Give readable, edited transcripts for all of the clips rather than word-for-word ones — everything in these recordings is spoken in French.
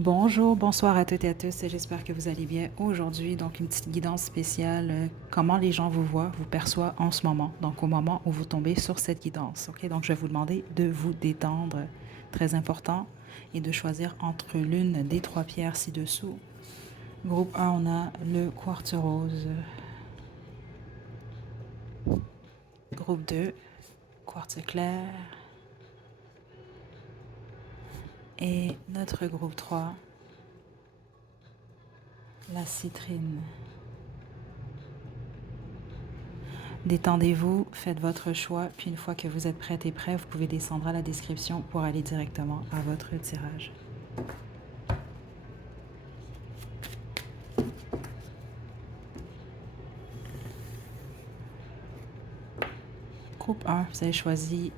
Bonjour, bonsoir à toutes et à tous, j'espère que vous allez bien. Aujourd'hui, donc une petite guidance spéciale, comment les gens vous voient, vous perçoivent en ce moment, donc au moment où vous tombez sur cette guidance. Ok, donc je vais vous demander de vous détendre, très important, et de choisir entre l'une des trois pierres ci-dessous. Groupe 1, on a le quartz rose. Groupe 2, quartz clair. Et notre groupe 3, la citrine. Détendez-vous, faites votre choix, puis une fois que vous êtes prête et prêt, vous pouvez descendre à la description pour aller directement à votre tirage. Groupe 1, vous avez choisi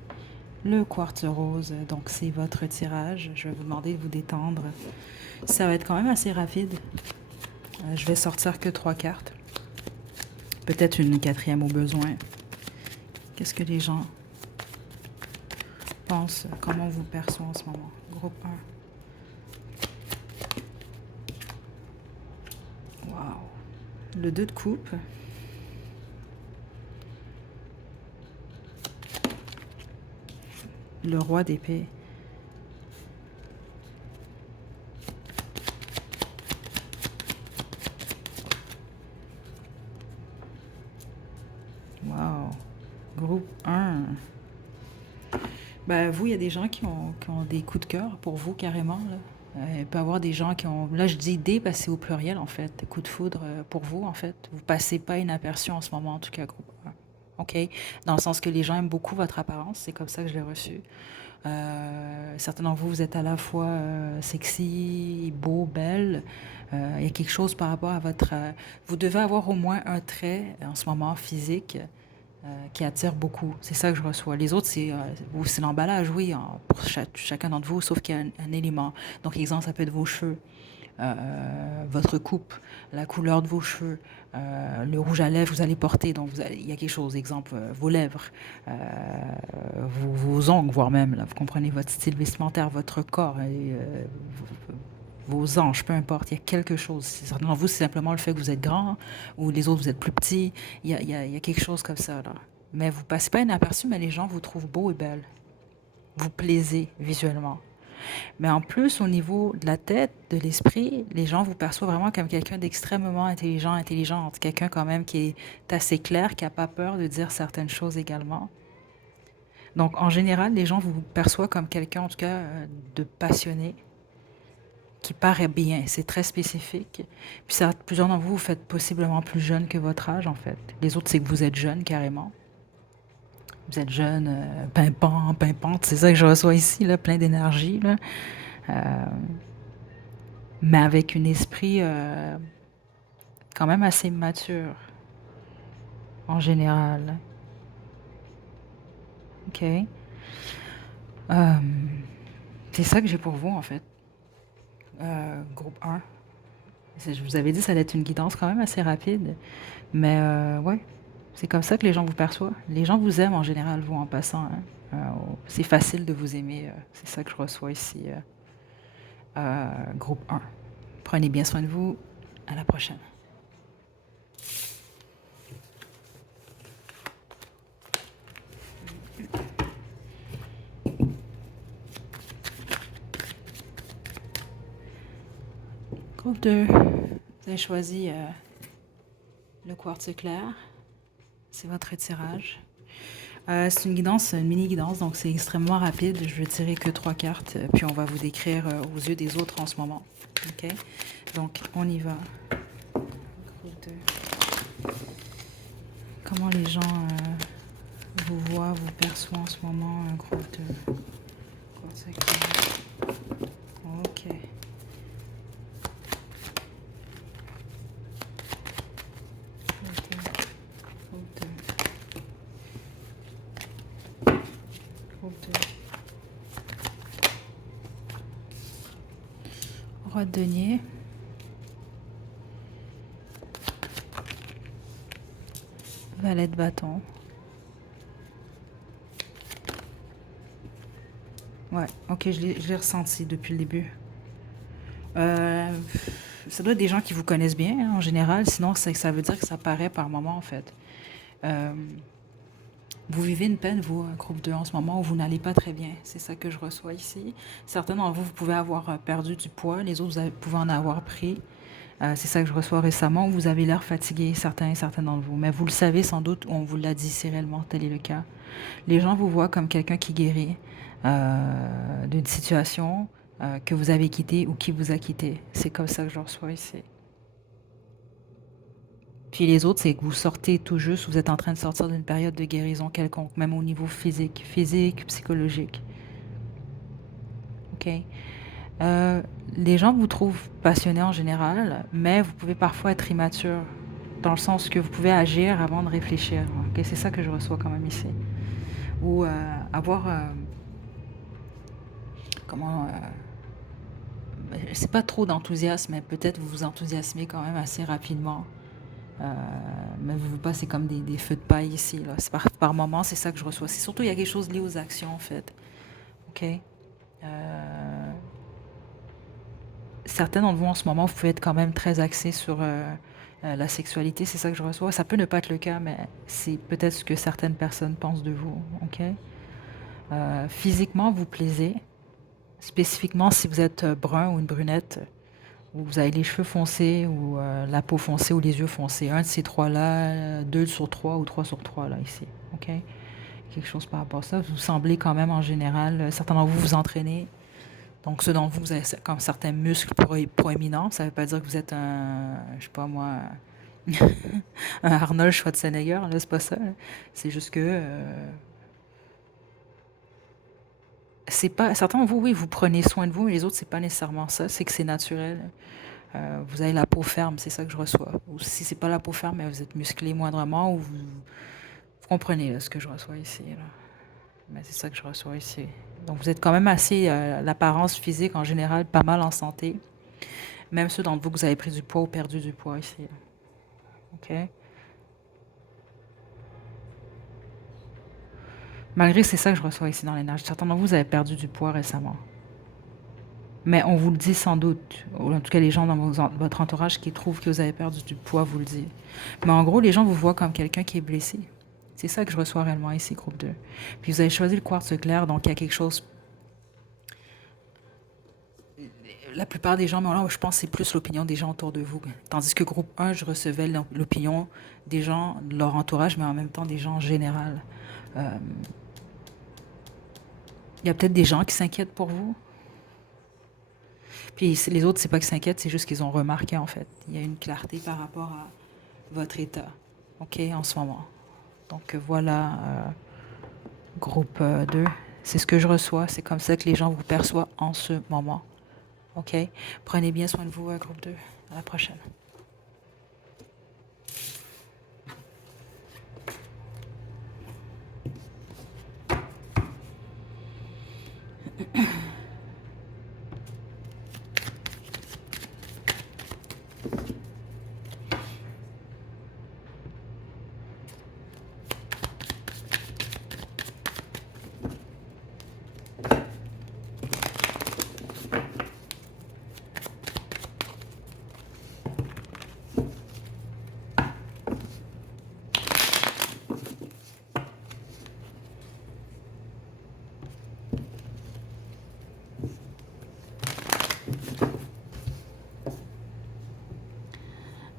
le quartz rose, donc c'est votre tirage. Je vais vous demander de vous détendre. Ça va être quand même assez rapide. Je vais sortir que 3 cartes. Peut-être une quatrième au besoin. Qu'est-ce que les gens pensent, comment on vous perçoit en ce moment? Groupe 1. Wow. Le 2 de coupe. Le roi d'épée. Wow. Groupe 1. Ben, vous, il y a des gens qui ont des coups de cœur pour vous, carrément. Là. Il peut y avoir des gens qui ont... Là, je dis des parce que c'est au pluriel, en fait. Des coups de foudre pour vous, en fait. Vous passez pas inaperçu en ce moment, en tout cas, groupe 1. OK? Dans le sens que les gens aiment beaucoup votre apparence. C'est comme ça que je l'ai reçu. Certains d'entre vous, vous êtes à la fois sexy, beau, belle. Il y a quelque chose par rapport à votre... vous devez avoir au moins un trait en ce moment physique qui attire beaucoup. C'est ça que je reçois. Les autres, c'est l'emballage, oui, pour chacun d'entre vous, sauf qu'il y a un élément. Donc, exemple, ça peut être vos cheveux, votre coupe, la couleur de vos cheveux, le rouge à lèvres que vous allez porter. Donc, il y a quelque chose. Exemple, vos lèvres, euh, vos ongles, voire même. Là, vous comprenez votre style vestimentaire, votre corps, vos anges, peu importe. Il y a quelque chose. Certains d'entre vous, c'est simplement le fait que vous êtes grand ou les autres, vous êtes plus petits. Il y a quelque chose comme ça, là. Mais vous passez pas inaperçu, mais les gens vous trouvent beau et belle. Vous plaisez visuellement. Mais en plus, au niveau de la tête, de l'esprit, les gens vous perçoivent vraiment comme quelqu'un d'extrêmement intelligent, intelligente. Quelqu'un quand même qui est assez clair, qui n'a pas peur de dire certaines choses également. Donc, en général, les gens vous perçoivent comme quelqu'un, en tout cas, de passionné, qui paraît bien. C'est très spécifique. Puis ça, plusieurs d'entre vous, vous faites possiblement plus jeune que votre âge, en fait. Les autres, c'est que vous êtes jeune, carrément. Vous êtes jeune, pimpant, pimpante. C'est ça que je reçois ici, là, plein d'énergie, là. Euh, mais avec un esprit quand même assez mature, en général. OK? Euh, c'est ça que j'ai pour vous, en fait. Groupe 1. Je vous avais dit, ça allait être une guidance quand même assez rapide. Mais ouais, c'est comme ça que les gens vous perçoivent. Les gens vous aiment en général, vous, en passant. Hein. C'est facile de vous aimer. C'est ça que je reçois ici. Groupe 1. Prenez bien soin de vous. À la prochaine. Groupe 2. Vous avez choisi le quartz clair. C'est votre tirage. C'est une guidance, une mini-guidance, donc c'est extrêmement rapide. Je vais tirer que 3 cartes, puis on va vous décrire aux yeux des autres en ce moment. OK? Donc, on y va. Groupe 2. Comment les gens vous voient, vous perçoivent en ce moment, un groupe 2. Quartz clair. OK. Groupe 2. Groupe 2. Roi de denier. Valet de bâton. Ouais, ok, je l'ai ressenti depuis le début. Euh, Ça doit être des gens qui vous connaissent bien, hein, en général. Sinon, ça veut dire que ça paraît par moment, en fait. Euh, Vous vivez une peine, vous, groupe 2 en ce moment, où vous n'allez pas très bien. C'est ça que je reçois ici. Certains d'entre vous, vous pouvez avoir perdu du poids. Les autres, pouvez en avoir pris. C'est ça que je reçois récemment. Vous avez l'air fatigué, certains et certains d'entre vous. Mais vous le savez sans doute, on vous l'a dit, c'est réellement tel est le cas. Les gens vous voient comme quelqu'un qui guérit d'une situation que vous avez quittée ou qui vous a quitté. C'est comme ça que je reçois ici. Puis les autres, c'est que vous sortez tout juste, vous êtes en train de sortir d'une période de guérison quelconque, même au niveau physique, psychologique. OK? Euh, les gens vous trouvent passionné en général, mais vous pouvez parfois être immature, dans le sens que vous pouvez agir avant de réfléchir. OK? C'est ça que je reçois quand même ici. Ou avoir, comment, c'est pas trop d'enthousiasme, mais peut-être vous vous enthousiasmez quand même assez rapidement. Euh, mais vous pas, c'est comme des feux de paille ici. Là. C'est par moment, c'est ça que je reçois. C'est surtout, il y a quelque chose lié aux actions, en fait. OK? Euh, Certains d'entre vous, en ce moment, vous pouvez être quand même très axés sur la sexualité. C'est ça que je reçois. Ça peut ne pas être le cas, mais c'est peut-être ce que certaines personnes pensent de vous. OK? Physiquement, vous plaisez. Spécifiquement, si vous êtes brun ou une brunette, ou vous avez les cheveux foncés, ou la peau foncée, ou les yeux foncés. Un de ces trois-là, 2 sur 3 ou 3 sur 3, là, ici. OK? Quelque chose par rapport à ça. Vous semblez quand même, en général, certains d'entre vous vous entraînez. Donc, ceux d'entre vous, vous avez comme certains muscles proéminents. Ça ne veut pas dire que vous êtes un, je sais pas moi, un Arnold Schwarzenegger, là, c'est pas ça. Là. C'est juste que c'est pas. Certains d'entre vous, oui, vous prenez soin de vous, mais les autres, c'est pas nécessairement ça. C'est que c'est naturel. Vous avez la peau ferme, c'est ça que je reçois. Ou si c'est pas la peau ferme, mais vous êtes musclé moindrement, ou vous comprenez là, ce que je reçois ici. Là. Mais c'est ça que je reçois ici. Donc vous êtes quand même assez, l'apparence physique en général, pas mal en santé. Même ceux d'entre vous que vous avez pris du poids ou perdu du poids ici. OK? Malgré que c'est ça que je reçois ici dans les nages. Certains d'entre vous, vous avez perdu du poids récemment. Mais on vous le dit sans doute. Ou en tout cas, les gens dans votre entourage qui trouvent que vous avez perdu du poids vous le disent. Mais en gros, les gens vous voient comme quelqu'un qui est blessé. C'est ça que je reçois réellement ici, groupe 2. Puis vous avez choisi le quartz clair, donc il y a quelque chose. La plupart des gens, mais là, je pense que c'est plus l'opinion des gens autour de vous. Tandis que groupe 1, je recevais l'opinion des gens de leur entourage, mais en même temps des gens en général. Euh, Il y a peut-être des gens qui s'inquiètent pour vous. Puis les autres, c'est pas qu'ils s'inquiètent, c'est juste qu'ils ont remarqué, en fait. Il y a une clarté par rapport à votre état, OK, en ce moment. Donc voilà, groupe 2, c'est ce que je reçois. C'est comme ça que les gens vous perçoivent en ce moment. OK? Prenez bien soin de vous, groupe 2. À la prochaine.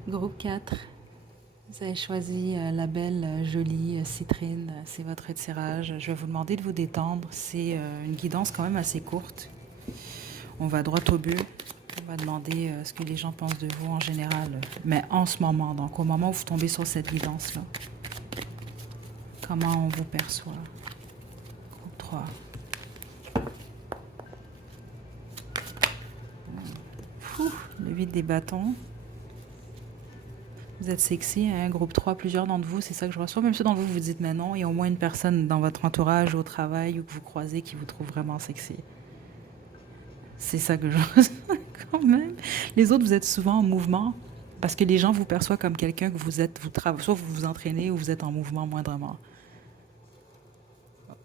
Groupe 4, vous avez choisi la belle, jolie citrine. C'est votre tirage. Je vais vous demander de vous détendre. C'est une guidance quand même assez courte. On va droit au but. On va demander ce que les gens pensent de vous en général. Mais en ce moment, donc au moment où vous tombez sur cette guidance-là, comment on vous perçoit. Groupe 3. Le 8 des bâtons. Vous êtes sexy, hein? Groupe 3, plusieurs d'entre vous, c'est ça que je reçois. Même ceux d'entre vous, vous dites mais non, il y a au moins une personne dans votre entourage, au travail ou que vous croisez qui vous trouve vraiment sexy. C'est ça que je reçois quand même. Les autres, vous êtes souvent en mouvement parce que les gens vous perçoivent comme quelqu'un que vous êtes, soit vous vous entraînez ou vous êtes en mouvement moindrement.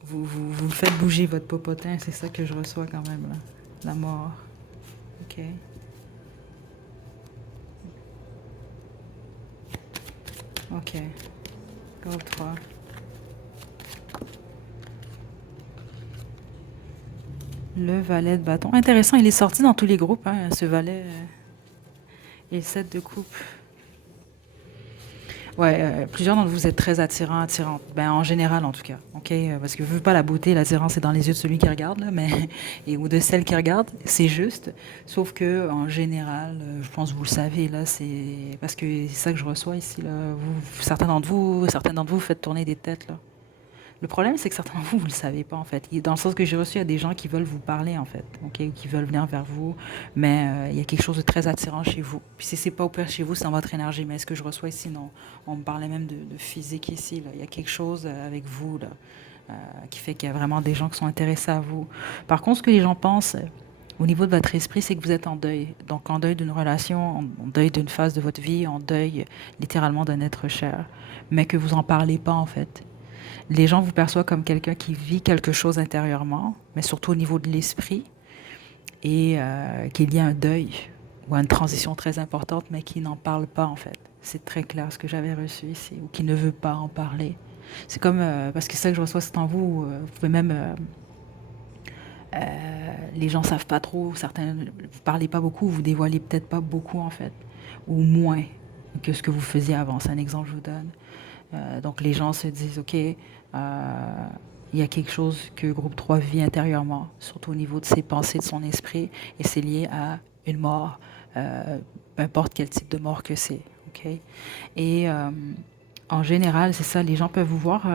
Vous faites bouger votre popotin, c'est ça que je reçois quand même là. La mort. OK. Ok. Groupe 3. Le valet de bâton. Intéressant, il est sorti dans tous les groupes, hein, ce valet. Et le 7 de coupe. Ouais, plusieurs d'entre vous êtes très attirants, attirantes. Ben, en général, en tout cas. OK? Parce que vu pas la beauté, l'attirance est dans les yeux de celui qui regarde, là, mais, et, ou de celle qui regarde. C'est juste. Sauf que, en général, je pense que vous le savez, là, c'est, parce que c'est ça que je reçois ici, là. Certains d'entre vous faites tourner des têtes, là. Le problème, c'est que certains d'entre vous, vous le savez pas, en fait. Dans le sens que j'ai reçu, il y a des gens qui veulent vous parler, en fait, ok, ou qui veulent venir vers vous, mais il y a quelque chose de très attirant chez vous. Puis si c'est pas au pire chez vous, c'est dans votre énergie. Mais ce que je reçois ici, non. On me parlait même de physique ici, là. Il y a quelque chose avec vous, là, qui fait qu'il y a vraiment des gens qui sont intéressés à vous. Par contre, ce que les gens pensent, au niveau de votre esprit, c'est que vous êtes en deuil. Donc, en deuil d'une relation, en deuil d'une phase de votre vie, en deuil littéralement d'un être cher. Mais que vous en parlez pas, en fait. Les gens vous perçoivent comme quelqu'un qui vit quelque chose intérieurement, mais surtout au niveau de l'esprit, et qu'il y a un deuil ou une transition très importante, mais qui n'en parle pas en fait. C'est très clair ce que j'avais reçu ici, ou qui ne veut pas en parler. C'est comme, parce que c'est ça que je reçois, c'est en vous, vous pouvez même, les gens savent pas trop, certains, vous parlez pas beaucoup, vous dévoilez peut-être pas beaucoup en fait, ou moins que ce que vous faisiez avant. C'est un exemple que je vous donne. Donc les gens se disent, OK, il y a quelque chose que groupe 3 vit intérieurement, surtout au niveau de ses pensées, de son esprit, et c'est lié à une mort, peu importe quel type de mort que c'est. OK? Et en général, c'est ça, les gens peuvent vous voir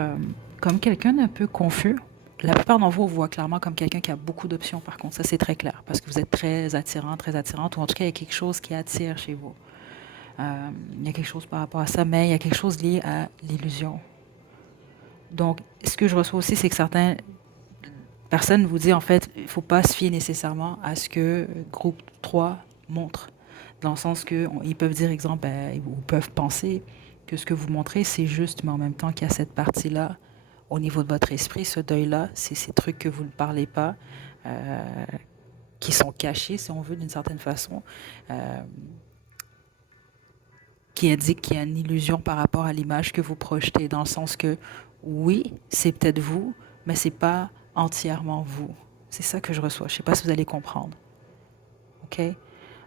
comme quelqu'un d'un peu confus. La plupart d'entre vous, on vous voit clairement comme quelqu'un qui a beaucoup d'options, par contre. Ça, c'est très clair, parce que vous êtes très attirant, très attirante, ou en tout cas, il y a quelque chose qui attire chez vous. Il y a quelque chose par rapport à ça, mais il y a quelque chose lié à l'illusion. Donc, ce que je reçois aussi, c'est que certaines personnes vous disent, en fait, il ne faut pas se fier nécessairement à ce que groupe 3 montre. Dans le sens qu'ils peuvent dire, exemple, ou peuvent penser que ce que vous montrez, c'est juste, mais en même temps qu'il y a cette partie-là, au niveau de votre esprit, ce deuil-là, c'est ces trucs que vous ne parlez pas, euh, qui sont cachés, si on veut, d'une certaine façon, euh, qui indique qu'il y a une illusion par rapport à l'image que vous projetez, dans le sens que oui, c'est peut-être vous, mais c'est pas entièrement vous. C'est ça que je reçois. Je sais pas si vous allez comprendre. OK?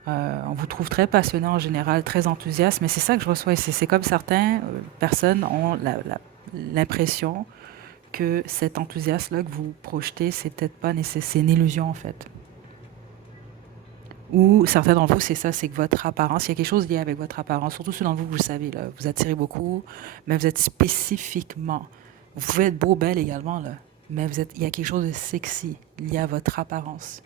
On vous trouve très passionné en général, très enthousiaste, mais c'est ça que je reçois ici. C'est comme certaines personnes ont l'impression que cet enthousiasme-là que vous projetez, c'est peut-être pas nécessaire, c'est une illusion en fait. Ou certains d'entre vous, c'est ça, c'est que votre apparence, il y a quelque chose lié avec votre apparence. Surtout ceux d'entre vous, vous le savez, là, vous attirez beaucoup, mais vous êtes spécifiquement. Vous pouvez être beau, belle également, là, mais il y a quelque chose de sexy lié à votre apparence.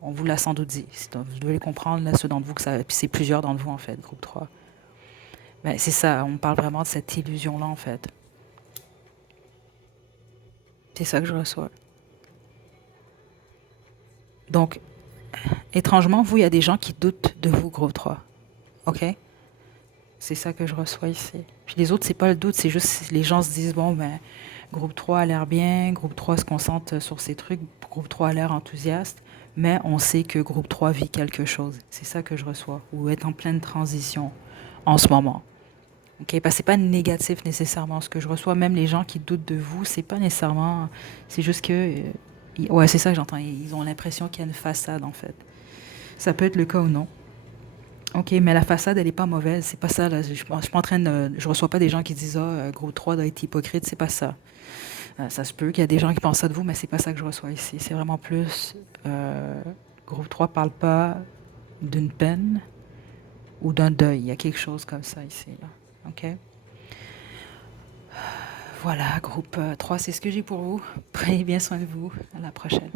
On vous l'a sans doute dit. Vous devez comprendre, là, ceux d'entre vous, que ça, puis c'est plusieurs d'entre vous, en fait, groupe 3. Mais c'est ça, on parle vraiment de cette illusion-là, en fait. C'est ça que je reçois. Donc, étrangement, vous, il y a des gens qui doutent de vous, groupe 3. OK? C'est ça que je reçois ici. Puis les autres, c'est pas le doute, c'est juste les gens se disent, bon, ben, groupe 3 a l'air bien, groupe 3 se concentre sur ces trucs, groupe 3 a l'air enthousiaste, mais on sait que groupe 3 vit quelque chose. C'est ça que je reçois, ou est en pleine transition en ce moment. OK? Parce que c'est pas négatif nécessairement ce que je reçois. Même les gens qui doutent de vous, c'est pas nécessairement. C'est juste que. Ouais, c'est ça que j'entends. Ils ont l'impression qu'il y a une façade, en fait. Ça peut être le cas ou non. OK, mais la façade, elle est pas mauvaise. C'est pas ça, là. Je suis pas en train de. Je reçois pas des gens qui disent, ah, groupe 3 doit être hypocrite. C'est pas ça. Ça se peut qu'il y a des gens qui pensent ça de vous, mais c'est pas ça que je reçois ici. C'est vraiment plus. Groupe 3 parle pas d'une peine ou d'un deuil. Il y a quelque chose comme ça ici, là. OK? Voilà, groupe 3, c'est ce que j'ai pour vous. Prenez bien soin de vous. À la prochaine.